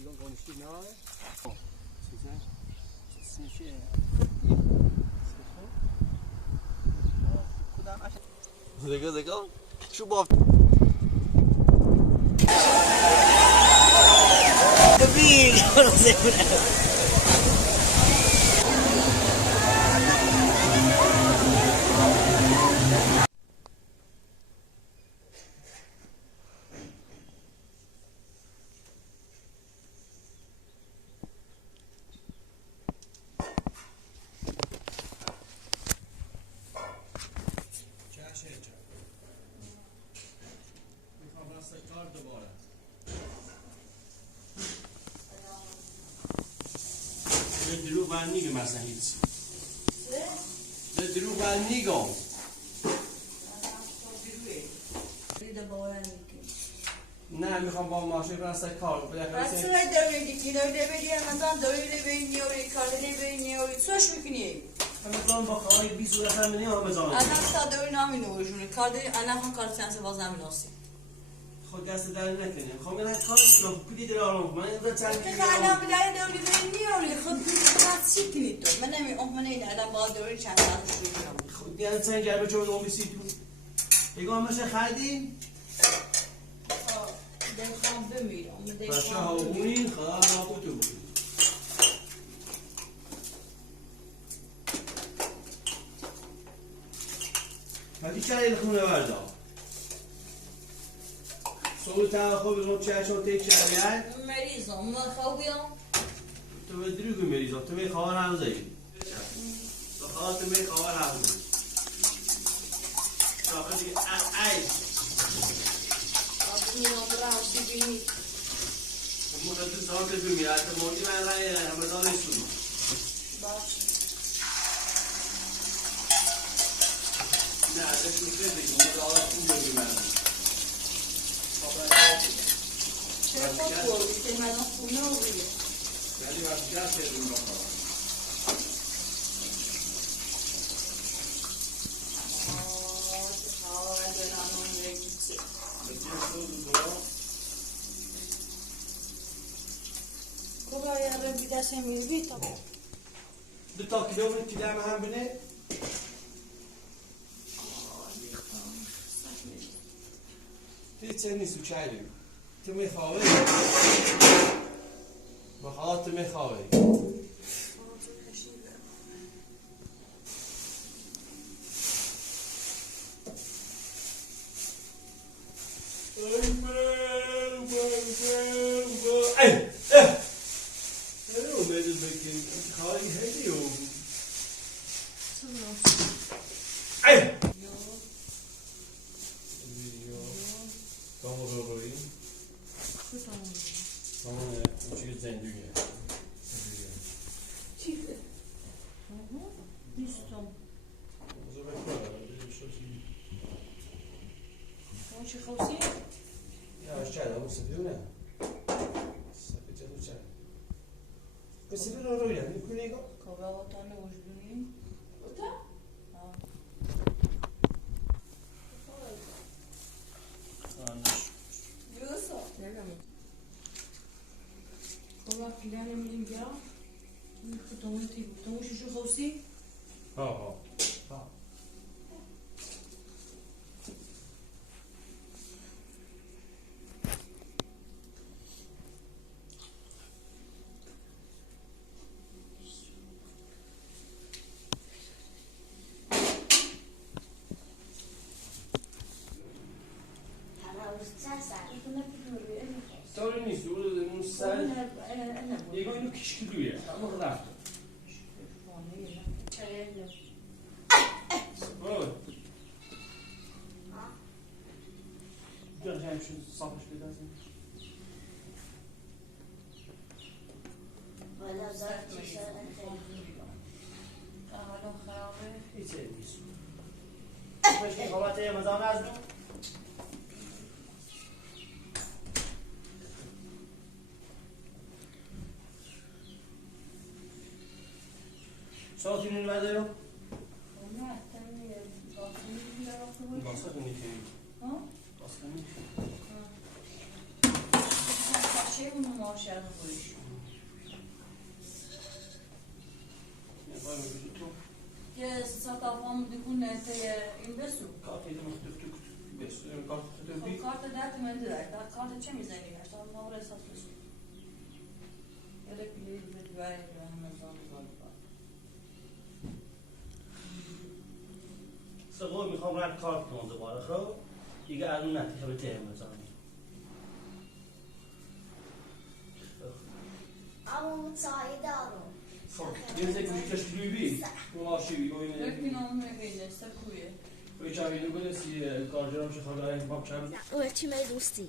이건 건식 나와요? 진짜? 스시. 그다음 아시. 내가 슈퍼. Big, no sé. دروغ بر نیگم اصلا هیچ دروغ بر نیگم نه میخوام با ماشین برم سر کار بس دوری دیگه دوری همزمان دوری بینیوری کاری بینیوری چوش میکنی؟ همزمان با خواهی 20 صورت هم بینیم همزمان الان تا دوری نامی نوشونه کار داری الان هم کار سنس باز نمیناسی خود دست در نکنیم خب من کار کنم کلی در آرام من اینجا چند که الان بلای دوری بینیوری خود میخواد چی کنید تو من نمی من این الان با دوری چند ساعت شروع کنم خود بیان چند جربه چون اون بیسی تو بگم باشه خریدیم دلخوام بمیرم باشه ها اونین خواه تو هدی چرا خونه بردا صورت خوب بگم چه چون تیک شریعت مریضم من خوابیام تو به دروغ مریضم تو می خواهر هم زایی تو خواهر تو می خواهر هم زایی تو خواهر دیگه ای مدت ساعت بمیره تا موردی من رای همزان رسول نه ازش میشه بگیم مدت آرام خوب بگیم چرا خوب که من خونه رو بگیم ولی وقتی جا شدیم بخواه دست میلی تا دو تا کیلومتر کلام هم بینه هیچ نیست و چایی تو میخواه بخواه تو میخواه خواهی هیلی او تمام رو روی تمام چیز زندگیه چیه؟ نیستم اون چی خوصی؟ یا چه اون سفیونه سفیده دو چه کسی به رو روی میکنی نگاه کابه وطن وجدونی؟ وطن؟ كما كلنا من بيا نخدمتي تمشي شو خوسي ها طوری نیست اون سر یه اینو کشکلویه اما رفت جان جان شو صافش بدازیم ولا زرت مثلا حالا خرابه هیچ نیست مش خوابت مزام از ساعتی نون بده رو؟ نه تنمی باقی میگیرم باسه کنی که ها؟ باسه کنی باشه اونو ماشین خویش که ستافام دیگونه ته این بسو کارتی مختلف بس کارت تدبی کارت دست من داره در کارت چه میزنی هست اون نور اساس بسو یه پیلی بدوای همزان زالبا سوال میخوام رد کارت کنم دوباره خب دیگه از اون نتیجه به تهم بزنم اما متساعد دارم خب یه زیک میشه تشکیلی بی ماشی بیگوینه ببینم میگه سکویه وی چاوی دو گله سی کارجرام چه خدا این باک چند اوه چی می دوستی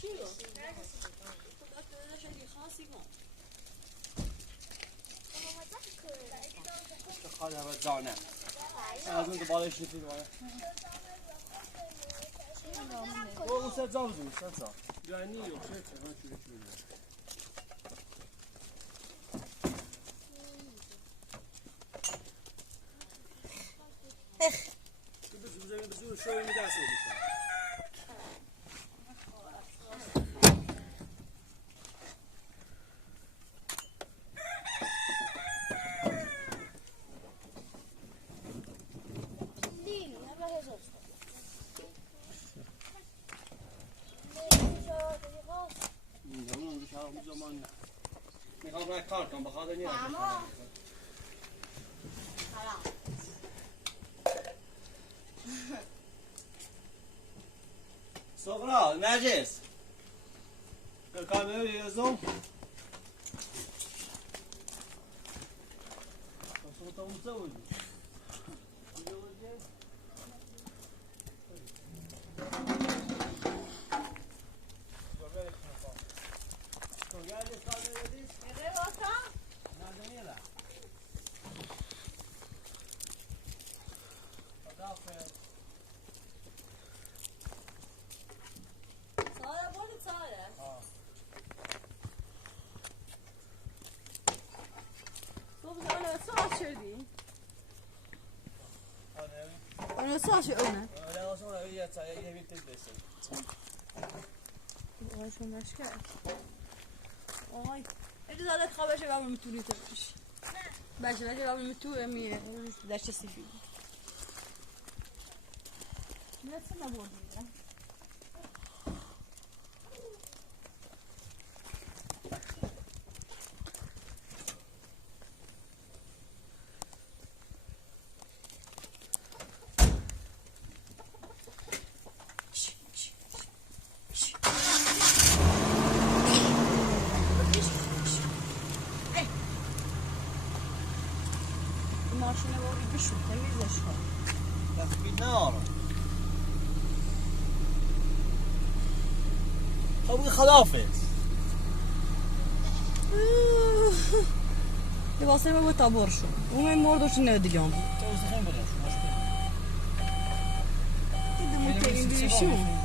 چی رو؟ خدا داداش اگه خاصی کن خاله و جانه از اون بالش نیتی دوباره اون سه جا بزنی سه جا یعنی یوشه چه من شروع شروع بزنی شوی میدسته بیشتر میخوام رای کار کنم بخاطر نیست صغرا نجس کامل یزم صوت مستوي انا ساشي انا لا اصلا هي هي بتلبس وای شو مشکل وای اجازه داد خوابش قبل میتونی تو بشی باشه قبل میتونی میه داشت سفید نه نبودی ماشینه باری بشون تمیزش کن تخبیل نارم خب خلافز لباسه ما بود تابور شد اون مردوش ندیگم توزیخ هم برش دیدم مترین بیشون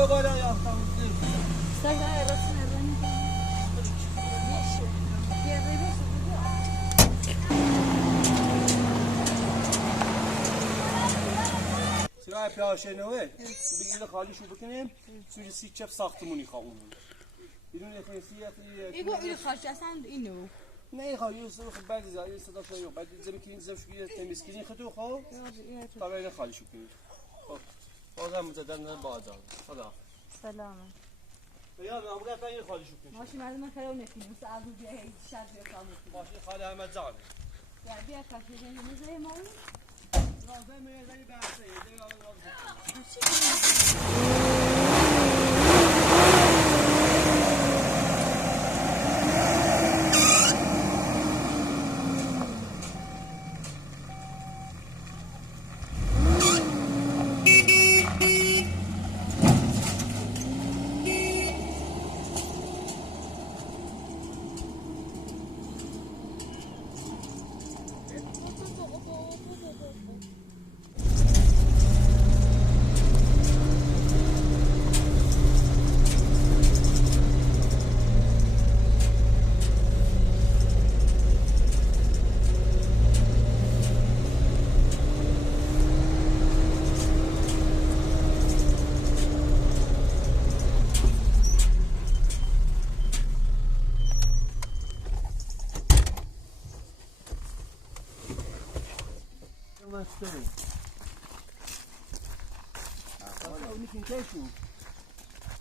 بیا بالا یا سرگاه رسم رنی سرای پیاشنوه بگیره خالیشو بکنیم سوی سی چپ ساختمونی خواهون بدون خیصیتی ایگو این خارج اصلا اینو نه خواهی یه خب بعد زایی صدا شویو بعد زمین که این زمش که تمیز کنی خودتو خواهی تا بین خالیشو کنی خب بازم مجدد بازار خدا سلامه یا من بگم این خالی شو کنی ماشی مردم خیلی نکنیم مثل ابو بیا هی شب بیا کار میکنیم ماشین خالی همه جانه بیا کافی زنی میزه ما لازم یه زنی بحثه یه دیگه Story. That's only contention.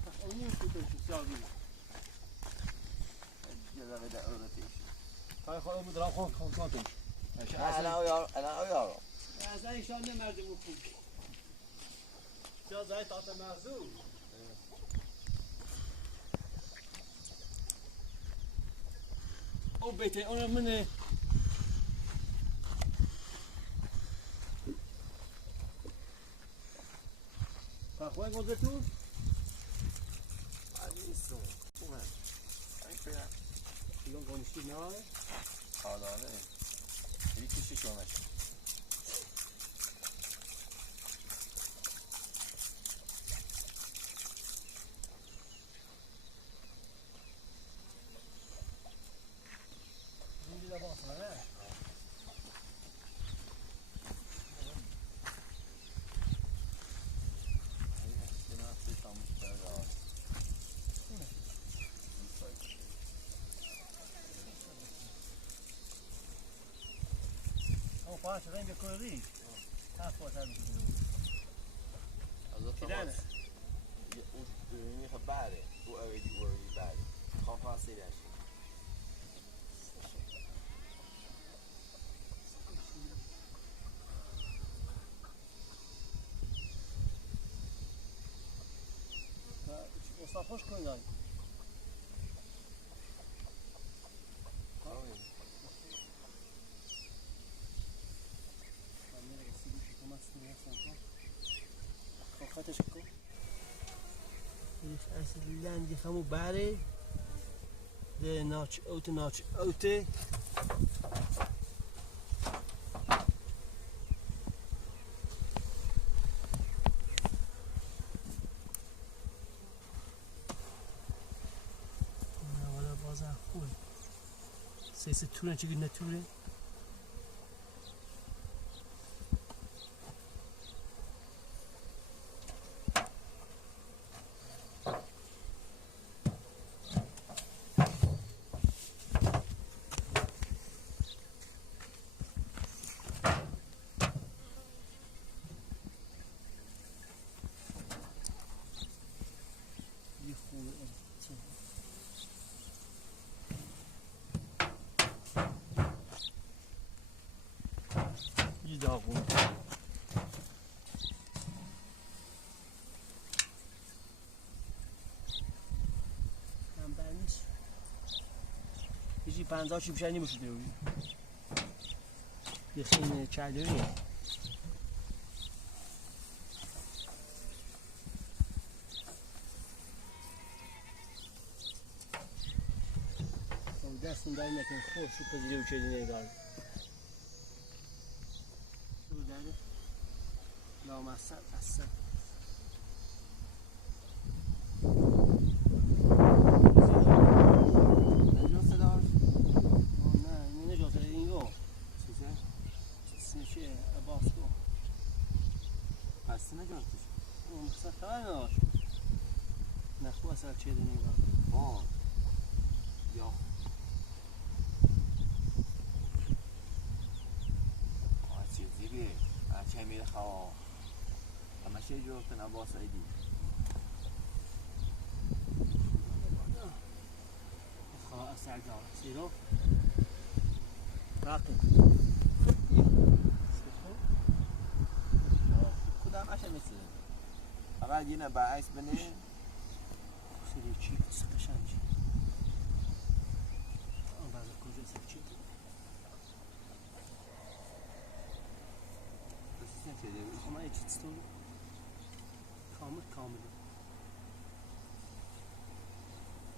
That's only contention. Sorry. جذاب ده اورتیش. Hij gaat om de draad gewoon kanten. الان یارو. Ja, zij staan niet meer de moe. Ja, zij staat er maar zo. Oh, beter, oh, meneer. Ga gewoon wat er toe. نیستم. خوبه. اینکه Dan gewoon niet naar. آدانه. یکی شونش. Şimdi de basma he. Paas, renk kolorie. Ha, voor hebben ze doen. Kidane. Je gaat baden. Hoe oud die worden die baden? Gewoon vast serieus. Ostan hoş koyun. اصلا دی همو بره ده ناچ اوته نه ولی بازم خوب سیس تونه چگه نتونه داغون هم برنیست یکی 50 چی بیشتر نمیشه دیگه یه خیلی چردویه دستون داری نکن خوش رو پذیره و چه دینه دار شو داره لامصد اصلا نجات دار. نه این نجات اینگو چیزه؟ اسمشه عباسکو پس نجاتش. اون مقصد خواهی ناش نخو اصلا چه دینه دار آه. یا. چیزی بیه. چه میره خواه. همش شيء جوتنا عباس عيدي خلاص سعداء سيرو راكن کدام عشان مثل فقط یه نه بعکس بنه سيري چی سقشان چی اون بعد کجا سقچی بسیار چیزی شما چی استون کامل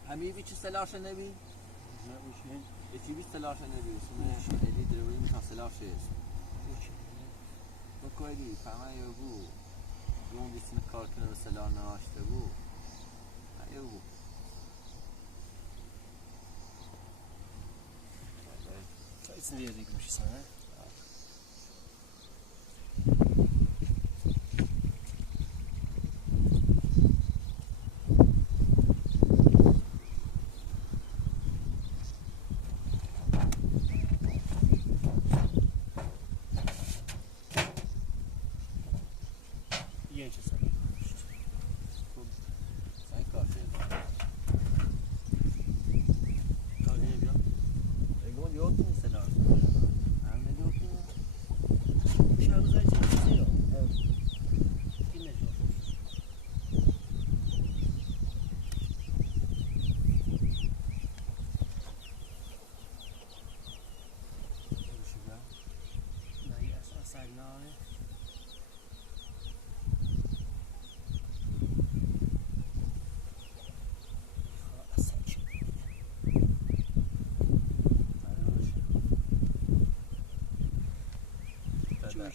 همی بی چه سلاش نبی نه میشه چی بی سلاش نبی اسمه خیلی دروی میخواد سلاش است بکویی فهمه یا بو اون بیشتر کار کنه و سلاح ناشته بو ایو بو اسم دیگه میشه سنه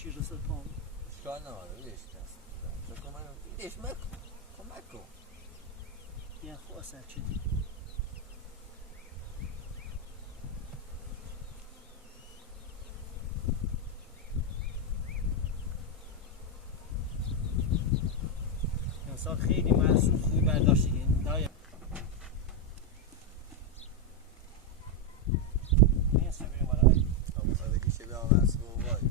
چی رسد پام اشکال نداره ویش دست کمک کمک کن یه خو اثر چی انسان خیلی معصوم خوبی برداشتیم دایم نیست بریم برای اما دیگه شبیه هم از بابای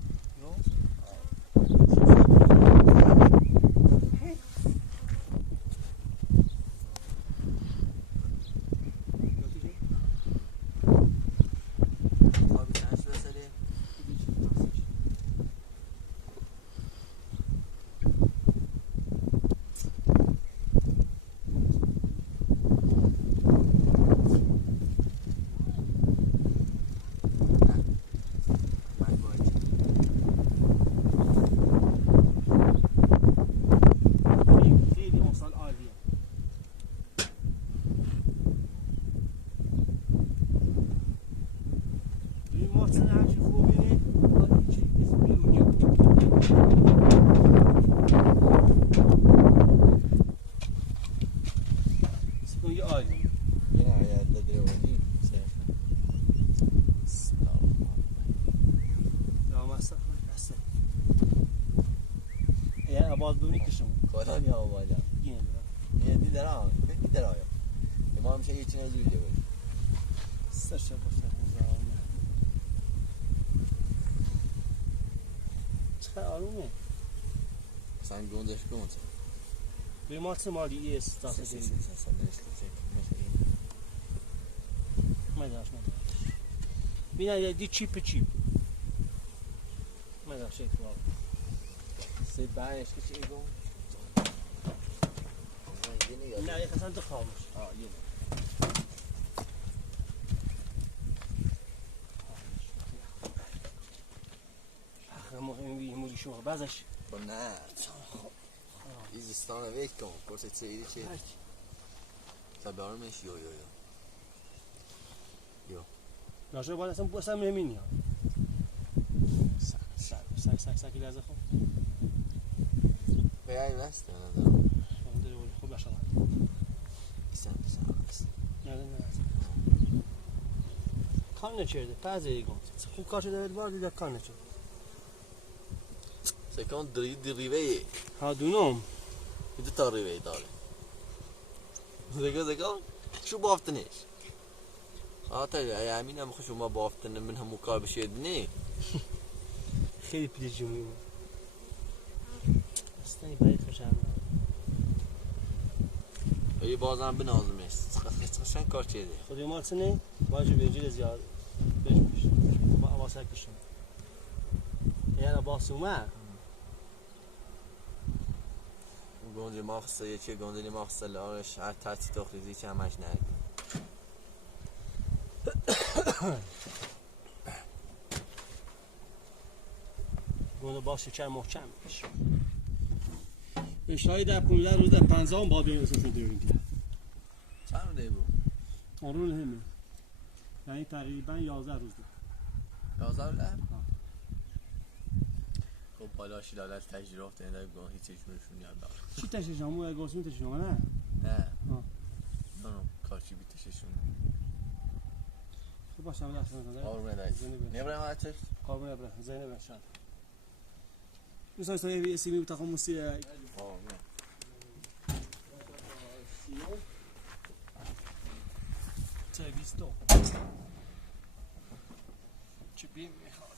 باز ببینی کشم خدا نیا بالا یه دی درام فکر درایا ما میشه یه چیزی دیگه بود سرچه باشه زمان چه آرومه sen گوندش کن به ما چه مالی است داخل sen destek مداش ببین دی چیپ مداش یک بار سه باش که چی گون نه یک اصلا تو خاموش یه آخه مهمی موری شما بعضش نه ایزستان ویک کن پرسه چه ایدی چه تبارمش یو ناشه باید اصلا نمینی ها سک لحظه خوب بیایی بسته ندارم خوب بشه ایسان نه کار نچرده پس ایگون خوب کار شده بار دیده کار نچرده سکان دریوه ها دونم دو تا ریوه داره زکان شو بافتنش تا همین هم خوش ما بافتن من هم کار بشه نه خیلی پیجی میمون استنی برای خوشم ای بازم بنازمش قشنگ کار کرده خودی مالسنی باجو بیجی زیاد بشمش با واسه کشم یعنی باسومه گونده ماخصه یکی گونده ماخصه لارش هر تاتی تخریزی که همش نهید گونده با شکر محکم میشه اشتایی در 15 روز در 50 هم باید بگیم اسمشون دیگه چند روزه بود؟ آرون همه یعنی تقریبا 11 روز بود 11 روزه؟ خب بالا شیلاله از تجربه این داره گاه هیچ چشمشون یاد داره چی تشش همون گاسمون تشش نه؟ نه نه کارچی بیتششون خب باشه هم دست بزنه آرومه دایید نبرم هرچه؟ قابل نبره زینه بشن مثلا یه سیمی بتاخم موسی آرومه چه بیستو چه بیم میخواد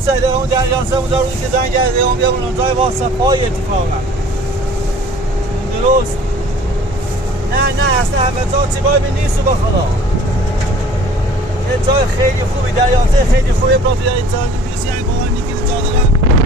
سایده اون دریانسه اون دارودی که زنگ کرده اون بیا اون جای واسه پای اتفاقا درست نه اصلا همه جا چیبای به نیست با خدا یه جای خیلی خوبی دریانسه خیلی خوبی پلاتی در این چند بیسی های باور نیکی جا دارم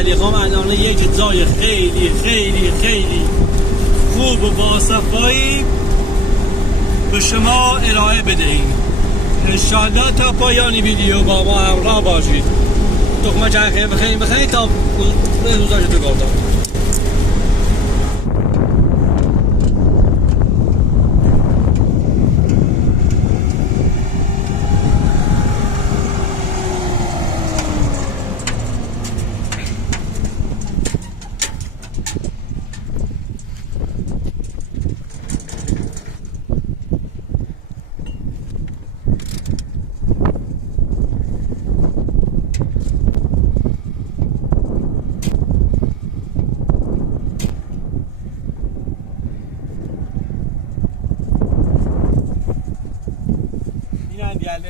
علیقام الان یک جای خیلی خیلی خیلی خوب و باصفایی به شما ارائه بدهیم. انشالله تا پایان ویدیو با ما همراه باشید. تخمه چرخه بخیرید تا روزاش تو گفتم.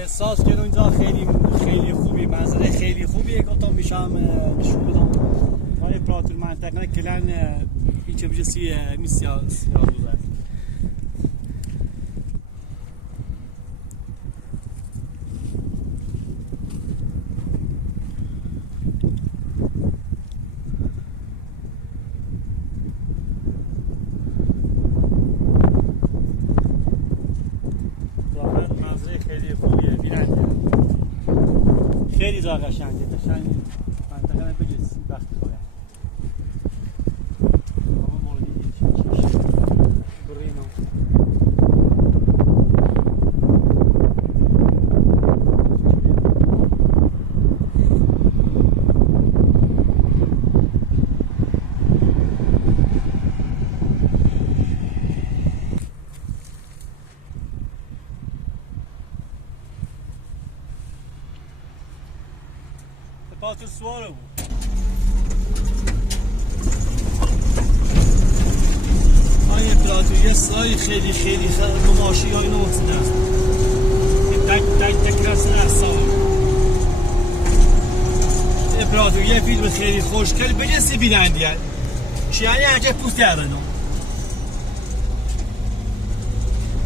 احساس که اونجا خیلی خیلی خوبی منظره خیلی خوبیه که تا میشم نشون بدم ولی پراتور منطقه کلان هیچ بجسی میسیار روزه خیلی جا قشنگه منطقه بجز وقت خواه اما موردی چیش برینو پاتر سواره بود این پلاتو یه سای خیلی خیلی گماشی های نوتنه است تک رسن احسان این پلاتو یه فیلم خیلی خوشگل بجنسی بینندی چیانی هنچه پوست کردن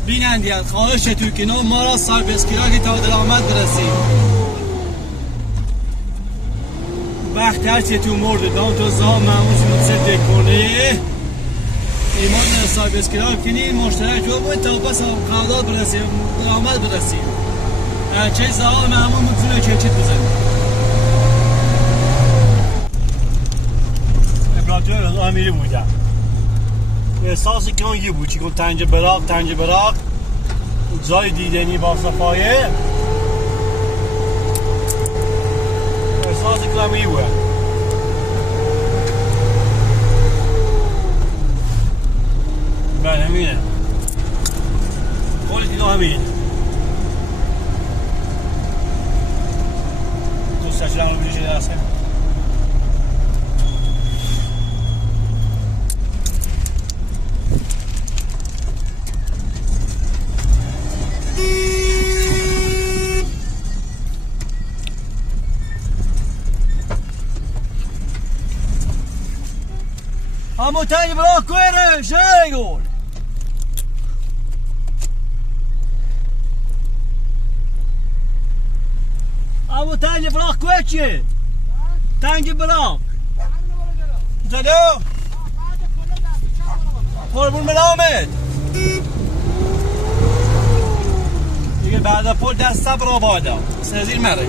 بینندی خواهش توی کنو ما را سر بسکیرا که تا درآمد برسیم وقت هرچی تو مرد دام تو زام معموش متصدق کنه ایمان صاحب اسکراب کنین مشترک بود تا پس قرارداد برسیم درآمد برسیم چه زمان همون میتونه چه بزنیم امپراتور از امیری بودم احساسی که اون یه بود چی کن تنج براق جای دیدنی با صفایه احساسی که همون یه بود بله همینه قول دیدو همین دوست داشتم رو بیشه درسته همون تنی برا کوره شایگول همون تنی برا کوه چیه؟ تنی برا جلو قربون ملامت دیگه بعد پول دست برا بادا سزیر مره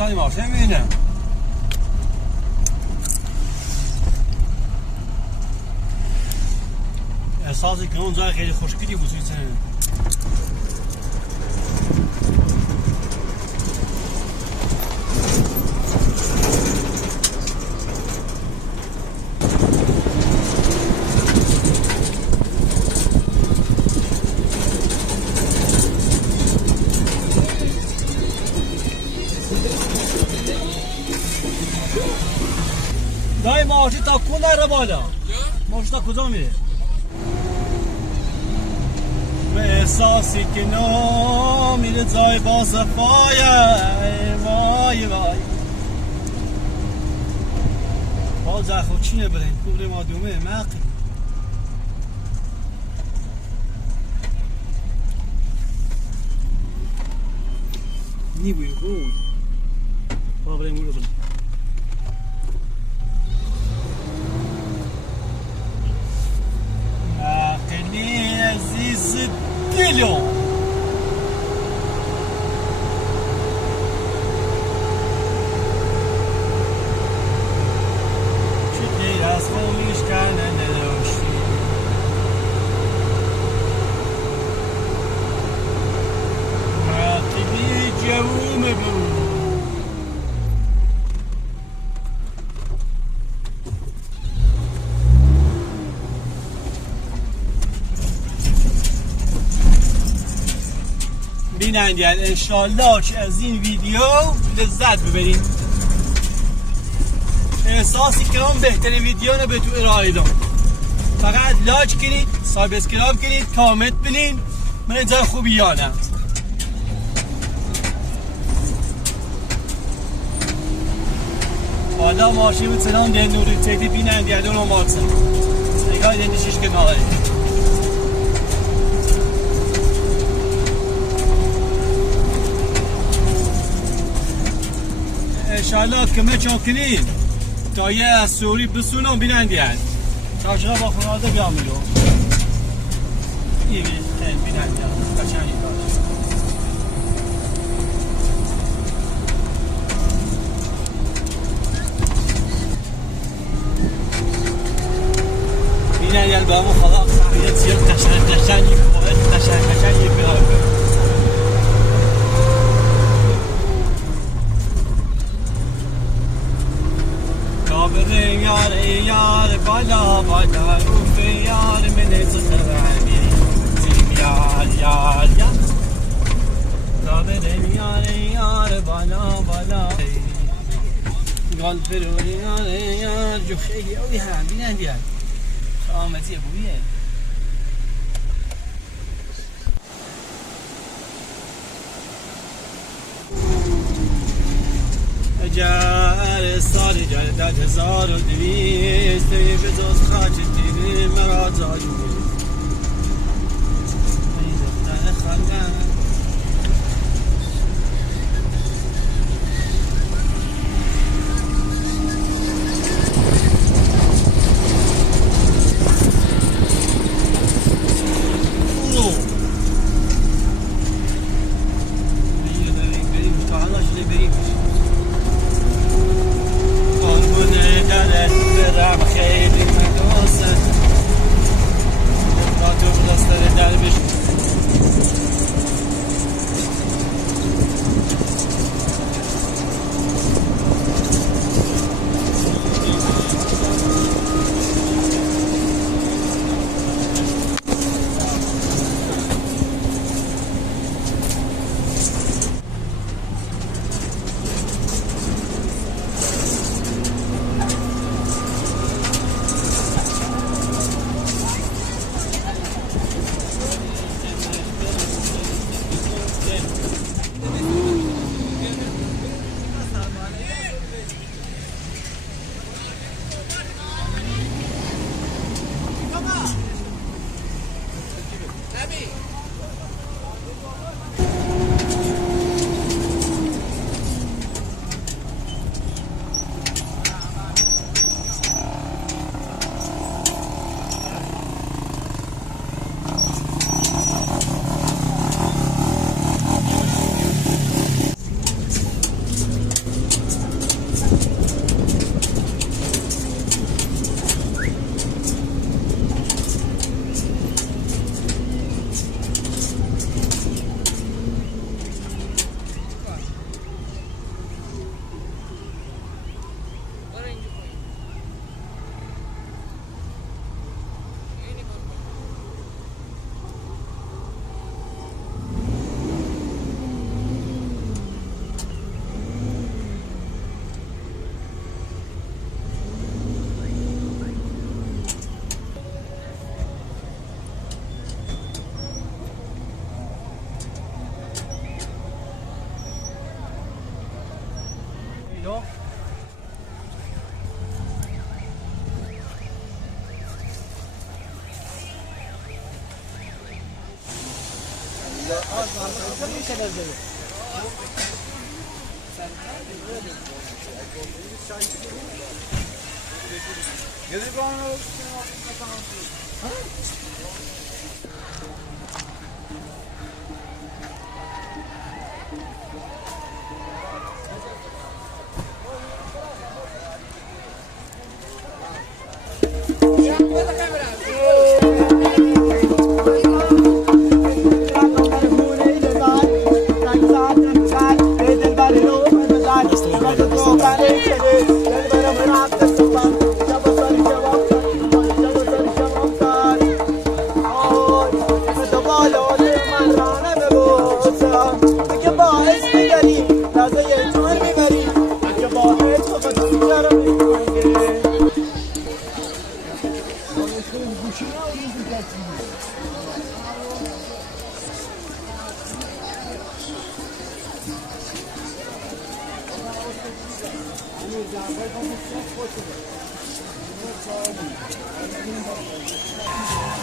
سانی ماشین میبینم احساسی که اون جای خیلی خوشگلی بود دای ماشی تا کون نره بالا ماشی تا کجا میره و احساسی که میره جای با صفایه وای وای باز در خود چینه برین کوبره ما دومه مقی نی بوی خود با برین مورو برین عزیز دلو چه غیر از خواهیش کردن نداشتی رقیبی جووم بود بینندید انشالله که از این ویدیو لذت ببرید احساسی که اون بهترین ویدیو رو به تو ارائه دام فقط لایک کنید سابسکرایب کنید کامنت بنین من اینجا خوبی یادم حالا ماشین بود سلام دن نوری تیدی بینندید اون رو مارسن نگاه دندشیش که ناره انشالله کمه چاکنین تا یه از سوری بسونم بینندید چاشقه با خوناده بیام میلو این بینندید قشنگی باش بینندید با همون خدا یه زیاد قشنگی قشنگی بیاره بریم یار بالا روف یار من زخرانی زیم یار بریم یار بالا گال فرو یار جو خیلی اوی هم بینن بیان آمدی بویه سالی جلدت 1200 به جز خاک دیوی مرا جایی دختر خندم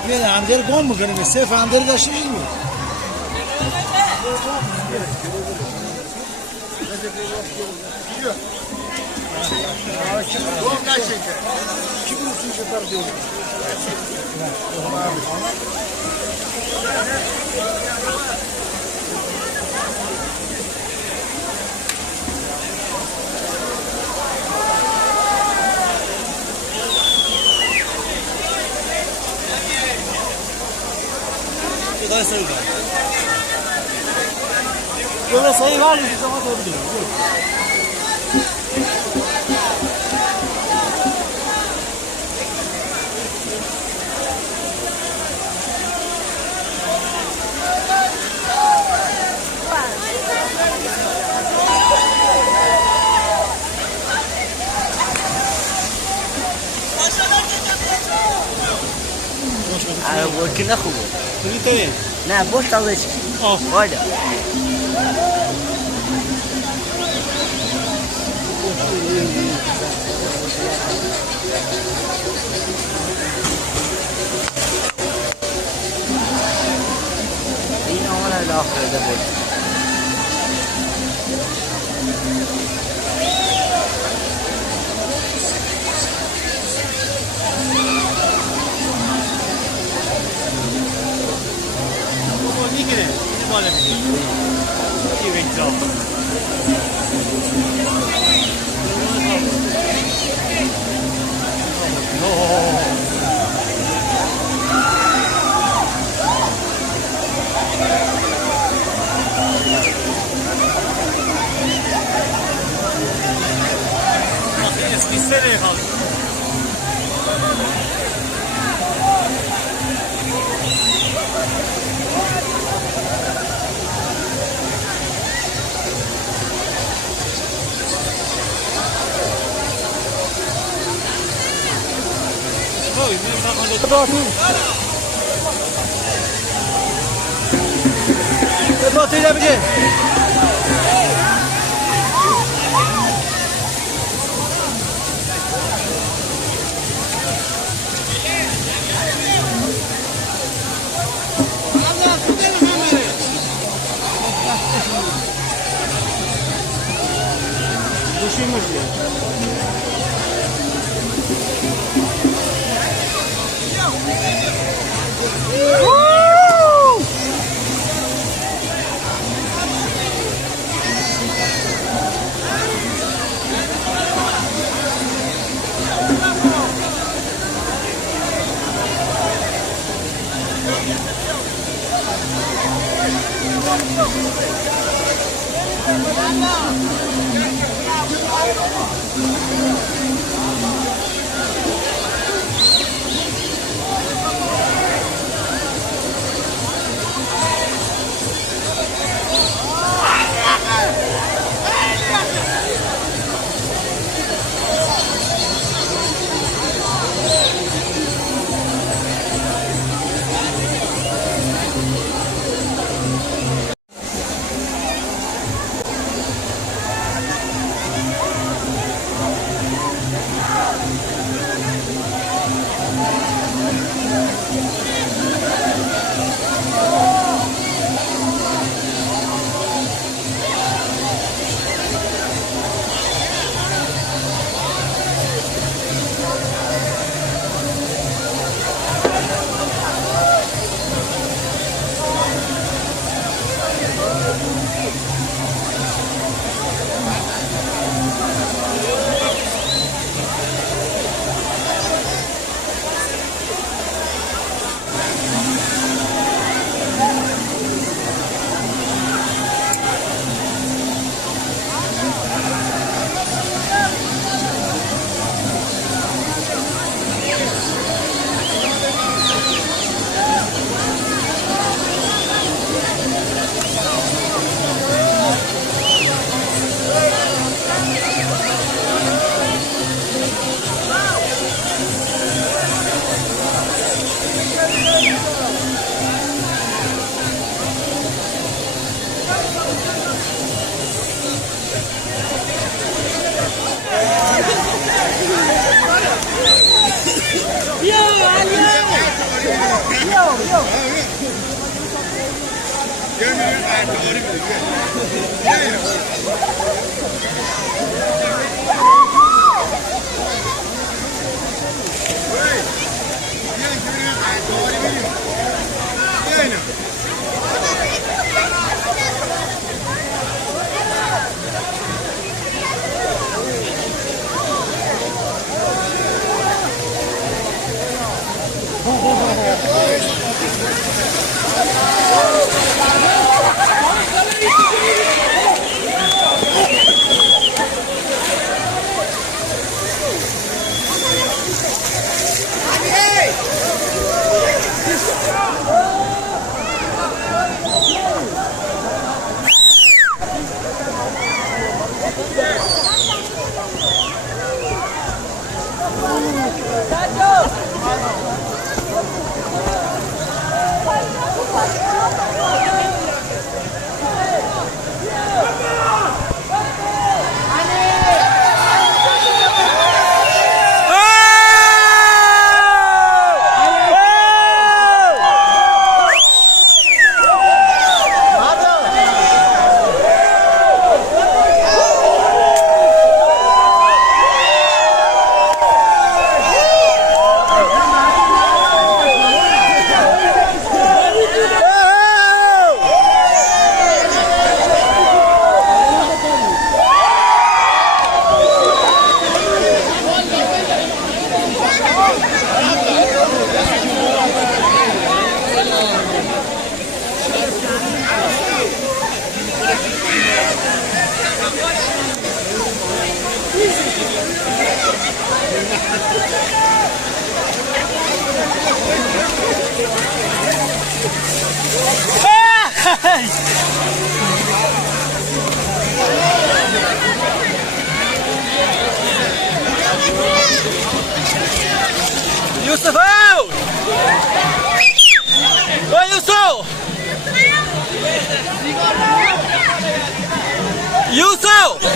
یه همدیگر گم میکنیم صرف همدیگر داشته این بود گم نشید کی بود چیز پر دیو Dai sai va. Dove sei va? Ci siamo tornati. ورکی نخوبه Dove نه boş dalga çık. Oh. Haydi. این آمد داخل بود میگیره این بالا میگیره این ویکتور اسکیسره خالص Batı ile bir يوسف اوت يوسف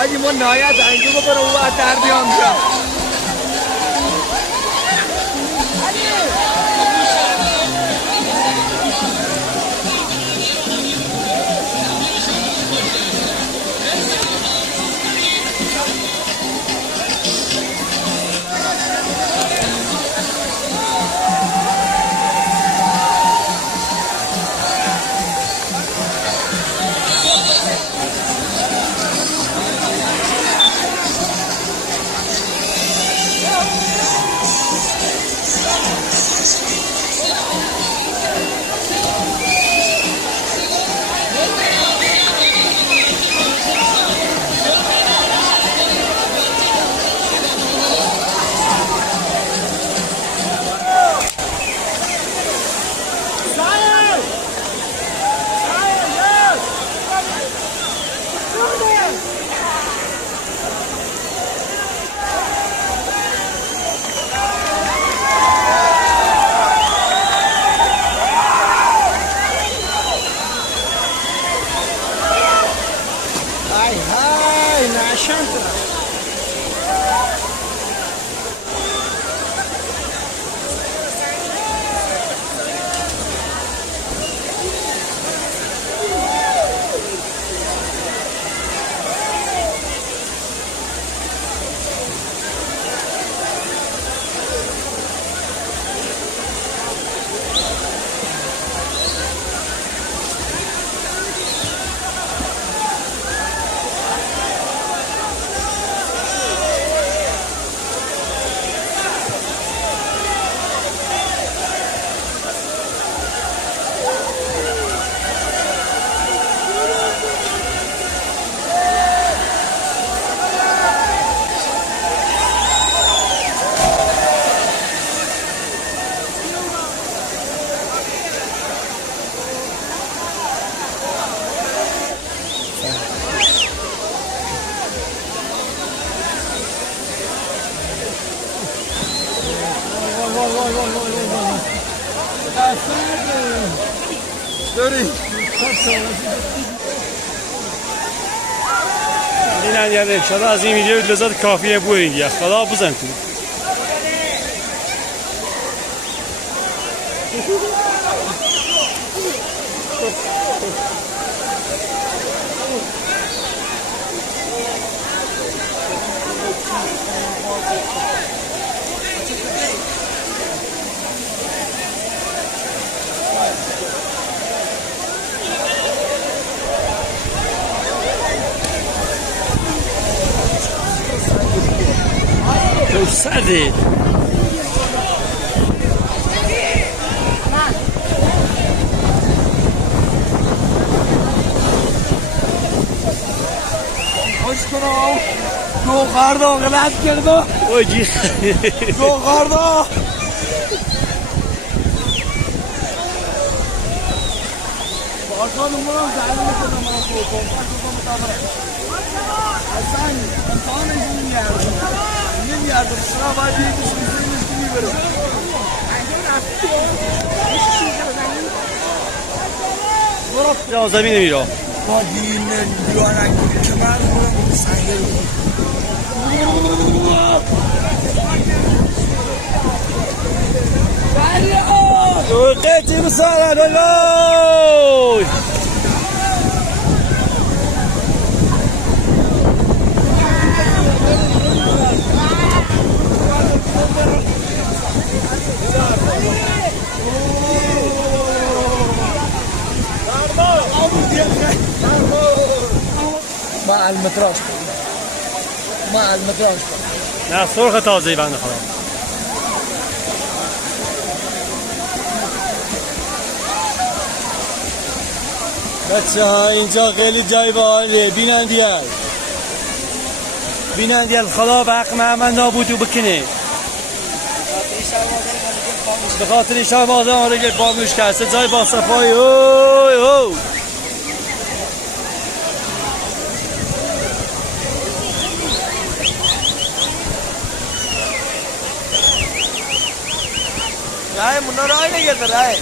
حاجی ما نهایت انجام برو و در بیام جا این یعنی انشاءالله از این ویدیو لذت کافیه بودین یا خدا بزنتون سرده کنم دو خردا غلط کردم اوجی دو خردا باشان منم زنم میکنم من خوبم اصلا امتحانش نمیاردم شما باید یکیش میزنیش میبرم یا زمین میرم با دین دیوانه که من خودم سنگه قیتی بسارن والله مع المتراش مع المتراش نه سرخ تازه‌ای بنده خدا بچه ها اینجا خیلی جای باحالیه بینندیل خدا به حق محمد نابودو بکنه به خاطر ایشان مازم آره که باموش کرسه جای با صفایی اوی اوی رای منا رای نگرده رای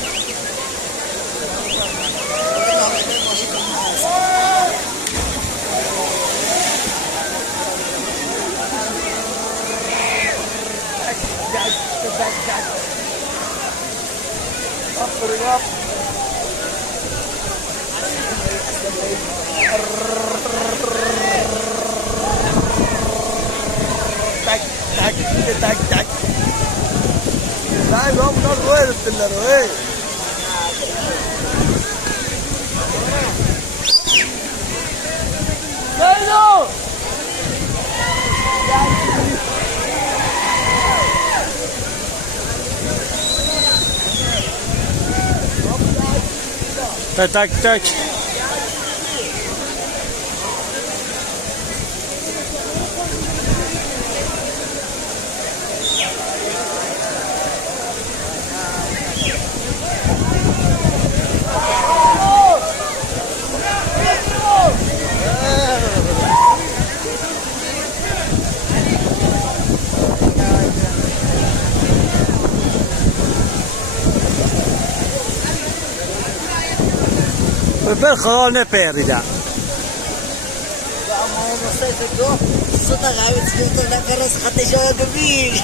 tak. Dai, vamos nós dois, Telero, ei. Dai, Tak. بل خدا نپریده ما نصيت الدو صدق عايز تقول لك الرز خدت شويه كبير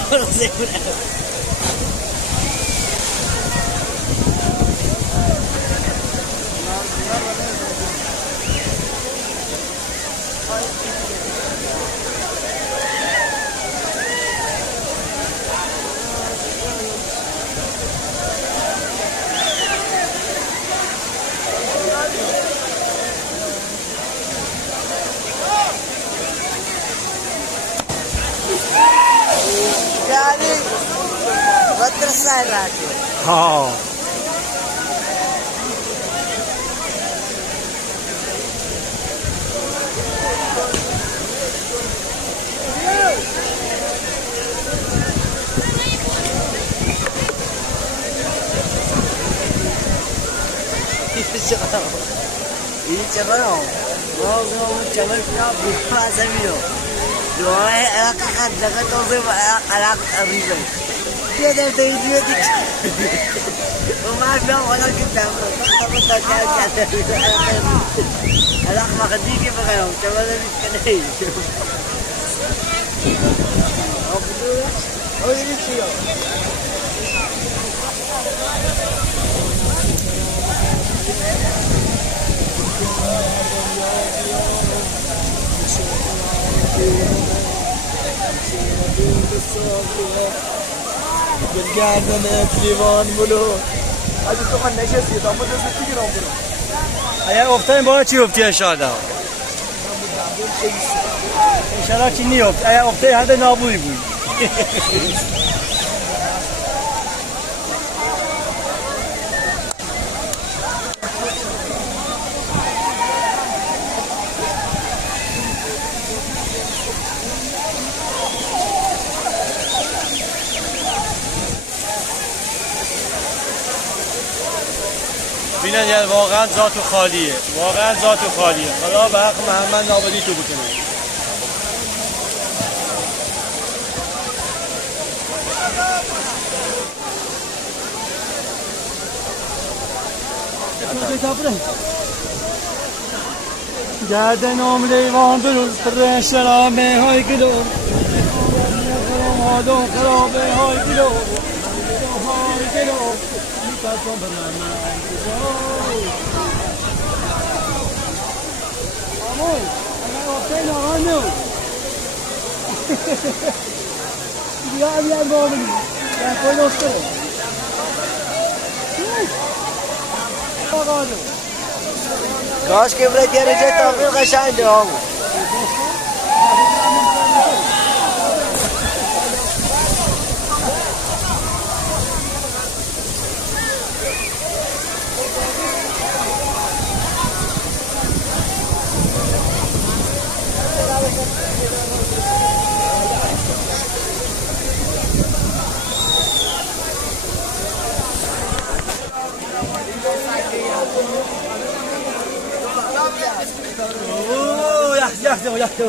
يعني بدر الساعه ها این چرا واقعا چمن کار بی‌فایده دعای علاقه دقیقه توضیح علاقه ریزه بیادر دیدی و ما بیام ولی که بیام تا کرده علاقه مقدی که بگم چمن نیست بالگردن لیوان بلو از تو من نشستی تا ما دست بگیرم برو اگر افتادیم باید چی افتی انشاءالله انشاءالله چی نیفت اگر افتادی هده نابودی بود اینه یعنی واقعا ذات خالیه، واقعا ذات خالیه. خدا به حق محمد نابودی تو بکنه. گرد نام لیوان بروز پر شرابه های گلو خرام خرابه های گلو های گلو میپرسم بر من آمون انا وقتی نهانو بیا بابلی در کوی دوست آقانو کاش که برای دیاره جای تاقیل قشنگه همون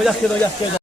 اوه يحكي